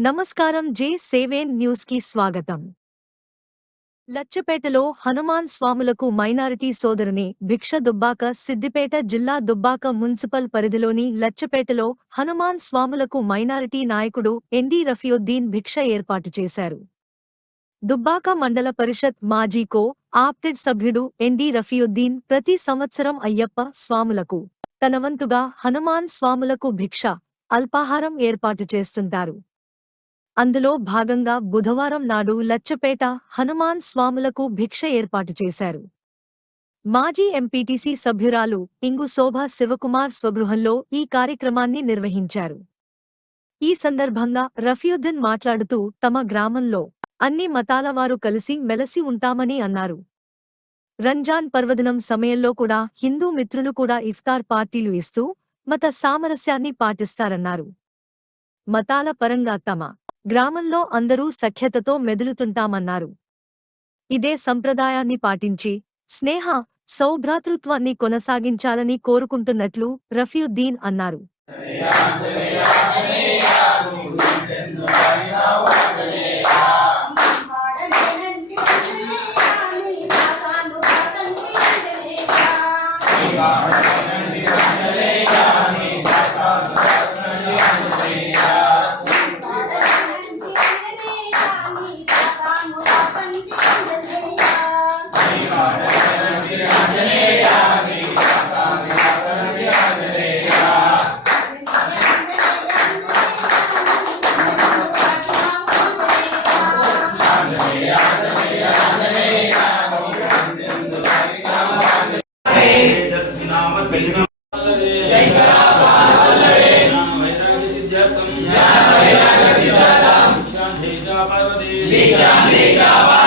నమస్కారం. J7 news కి స్వాగతం. లచ్చపేటలో హనుమాన్ స్వాములకు మైనారిటీ సోదరుని భిక్ష. దుబ్బాక సిద్దిపేట జిల్లా దుబ్బాక మున్సిపల్ పరిధిలోని లచ్చపేటలో హనుమాన్ స్వాములకు మైనారిటీ నాయకుడు ఎన్డి రఫీయుద్దీన్ భిక్ష ఏర్పాటు చేశారు. దుబ్బాక మండల పరిషత్ మాజీ కో-ఆప్టెడ్ సభ్యుడు ఎన్డి రఫీయుద్దీన్ ప్రతి సంవత్సరం అయ్యప్ప స్వాములకు తన వంతుగా హనుమాన్ స్వాములకు భిక్ష, అల్పాహారం ఏర్పాటు చేస్తుంటారు. అందులో భాగంగా బుధవారం నాడు లచ్చపేట హనుమాన్ స్వాములకు భిక్ష ఏర్పాటు చేశారు. మాజీ ఎంపీటీసీ సభ్యురాలు ఇంగు శోభ శివకుమార్ స్వగృహంలో ఈ కార్యక్రమాన్ని నిర్వహించారు. ఈ సందర్భంగా రఫీయుద్దీన్ మాట్లాడుతూ తమ గ్రామంలో అన్ని మతాల వారు కలిసి మెలసి ఉంటామని అన్నారు. రంజాన్ పర్వదినం సమయంలో కూడా హిందూ మిత్రులు కూడా ఇఫ్తార్ పార్టీలు ఇస్తూ మత సామరస్యాన్ని పాటిస్తారన్నారు. మతాల పరంగా తమ గ్రామంలో అందరూ సఖ్యతతో మెదులుతుంటామన్నారు. ఇదే సంప్రదాయాన్ని పాటించి స్నేహ, సౌభ్రాతృత్వాన్ని కొనసాగించాలని కోరుకుంటున్నట్లు రఫీయుద్దీన్ అన్నారు. Visham